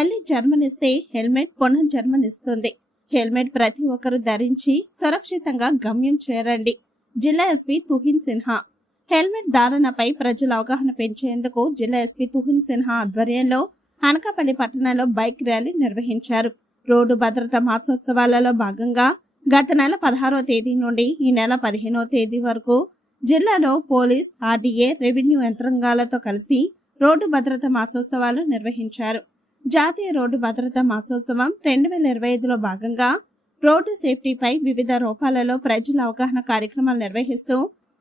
తల్లి జన్మనిస్తే helmet పునర్జన్మనిస్తుంది helmet ప్రతి ఒక్కరూ ధరించి సురక్షితంగా గమ్యం చేరండి. జిల్లా ఎస్పీ తుహిన్ సిన్హా. హెల్మెట్ ధారణపై ప్రజల అవగాహన పెంచేందుకు జిల్లా ఎస్పీ తుహిన్ సిన్హా ఆధ్వర్యంలో అనకాపల్లి పట్టణంలో బైక్ ర్యాలీ నిర్వహించారు. రోడ్డు భద్రతా మాసోత్సవాలలో భాగంగా గత నెల పదహారో తేదీ నుండి ఈ నెల పదిహేనో తేదీ వరకు జిల్లాలో పోలీస్ ఆర్డీఏ రెవెన్యూ యంత్రాంగాలతో కలిసి రోడ్డు భద్రతా మాసోత్సవాలు నిర్వహించారు. జాతీయ రోడ్డు భద్రతా మాసోత్సవం రెండు వేల ఇరవై ఐదులో భాగంగా రోడ్డు సేఫ్టీపై వివిధ రూపాలలో ప్రజల అవగాహన కార్యక్రమాలు నిర్వహిస్తూ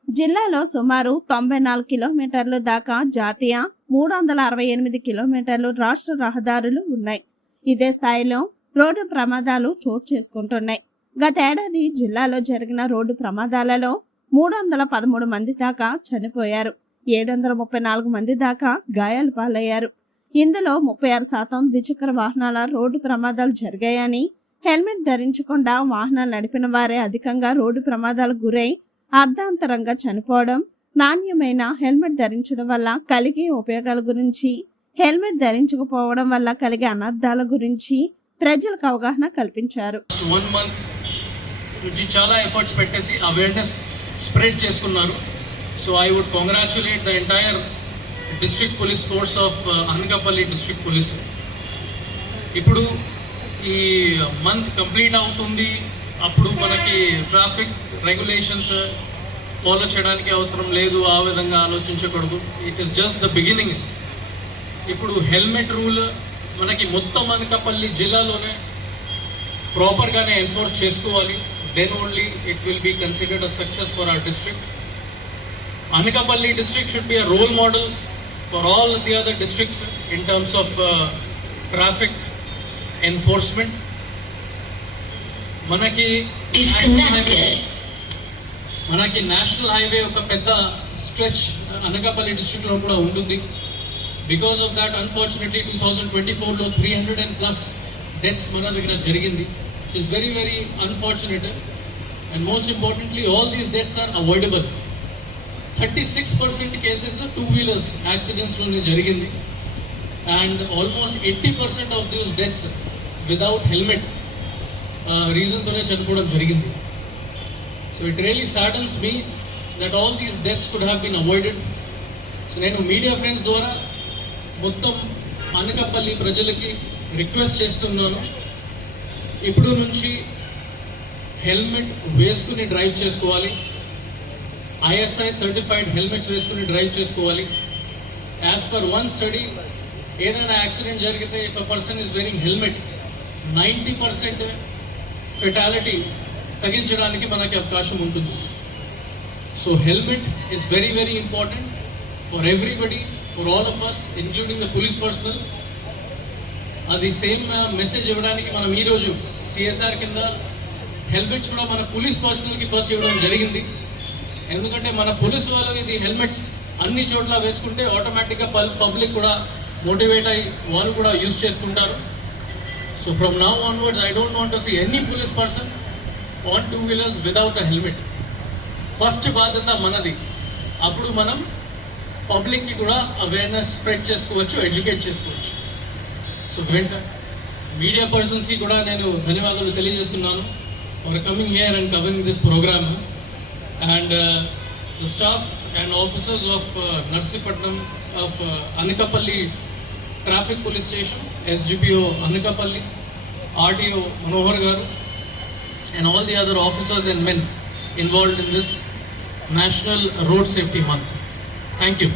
జిల్లాలో సుమారు తొంభై నాలుగు కిలోమీటర్లు దాకా జాతీయ మూడు వందల అరవై ఎనిమిది కిలోమీటర్లు రాష్ట్ర రహదారులు ఉన్నాయి. ఇదే స్థాయిలో రోడ్డు ప్రమాదాలు చోటు చేసుకుంటున్నాయి. గతేడాది జిల్లాలో జరిగిన రోడ్డు ప్రమాదాలలో మూడు వందల పదమూడు మంది దాకా చనిపోయారు. ఏడు వందల ముప్పై నాలుగు మంది దాకా గాయాలు పాలయ్యారు. ఇందులో ముప్పై ఆరు శాతం ద్విచక్ర వాహనాల రోడ్డు ప్రమాదాలు జరిగాయని హెల్మెట్ ధరించకుండా వాహనాలు నడిపిన వారే అధికంగా రోడ్డు ప్రమాదాలకు గురై అర్ధాంతరంగా చనిపోవడం నాణ్యమైన హెల్మెట్ ధరించడం వల్ల కలిగే ఉపయోగాల గురించి హెల్మెట్ ధరించకపోవడం వల్ల కలిగే అనర్థాల గురించి ప్రజలకు అవగాహన కల్పించారు. వన్ మంత్ నుంచి చాలా ఎఫర్ట్స్ పెట్టేసి అవేర్నెస్ స్ప్రెడ్ చేసుకున్నారు. So I would congratulate the entire district police force of Anakapalli district police. ఇప్పుడు ఈ మంత్ కంప్లీట్ అవుతుంది. అప్పుడు మనకి ట్రాఫిక్ రెగ్యులేషన్స్ ఫాలో చేయడానికి అవసరం లేదు. ఆ విధంగా ఆలోచించకూడదు. It is just the beginning ఇప్పుడు హెల్మెట్ రూల్ మనకి మొత్తం అనకాపల్లి జిల్లాలోనే ప్రాపర్గానే ఎన్ఫోర్స్ చేసుకోవాలి. Then only it will be considered a success for our district Anakapalli district should be a role model for all the other districts in terms of traffic enforcement మనకి. మనకి national highway ఒక పెద్ద stretch Anakapalli డిస్ట్రిక్ట్లో కూడా ఉంటుంది because of that unfortunately two thousand twenty ఫోర్లో three hundred and plus deaths మన దగ్గర జరిగింది. It's very very unfortunate and most importantly all these deaths are avoidable thirty six percent cases two wheelers యాక్సిడెంట్స్లోనే జరిగింది. And almost eighty percent of these deaths without helmet రీజన్తోనే చనిపోవడం జరిగింది. So it really saddens me that all these deaths could have been avoided. So నేను media friends ద్వారా మొత్తం అనకాపల్లి ప్రజలకి request చేస్తున్నాను. ఇప్పుడు నుంచి హెల్మెట్ వేసుకుని డ్రైవ్ చేసుకోవాలి. ఐఎస్ఐ సర్టిఫైడ్ హెల్మెట్స్ వేసుకుని డ్రైవ్ చేసుకోవాలి. యాజ్ పర్ వన్ స్టడీ ఏదైనా యాక్సిడెంట్ జరిగితే if a person is wearing helmet ninety percent fatality తగ్గించడానికి మనకి అవకాశం ఉంటుంది. So helmet is very very important for everybody for all of us including the police personnel అది same message uh, ఇవ్వడానికి మనం ఈరోజు సిఎస్ఆర్ కింద హెల్మెట్స్ కూడా మన పోలీస్ పర్సనల్కి ఫస్ట్ ఇవ్వడం జరిగింది. ఎందుకంటే మన పోలీస్ వాళ్ళు ఇది హెల్మెట్స్ అన్ని చోట్ల వేసుకుంటే ఆటోమేటిక్గా పబ్లిక్ కూడా మోటివేట్ అయ్యి వాళ్ళు కూడా యూజ్ చేసుకుంటారు. So from now onwards I don't want see any police person on two wheelers without a helmet first బాధ్యత మనది. అప్పుడు మనం పబ్లిక్కి కూడా అవేర్నెస్ స్ప్రెడ్ చేసుకోవచ్చు ఎడ్యుకేట్ చేసుకోవచ్చు. సో వెంట మీడియా పర్సన్స్కి కూడా నేను ధన్యవాదాలు తెలియజేస్తున్నాను. For coming here and covering this programme and uh, the staff and officers of uh, Narsipatnam of uh, Anikapalli Traffic Police Station, SGPO Anikapalli, RTO Manohar Garu, and all the other officers and men involved in this National Road Safety Month. Thank you.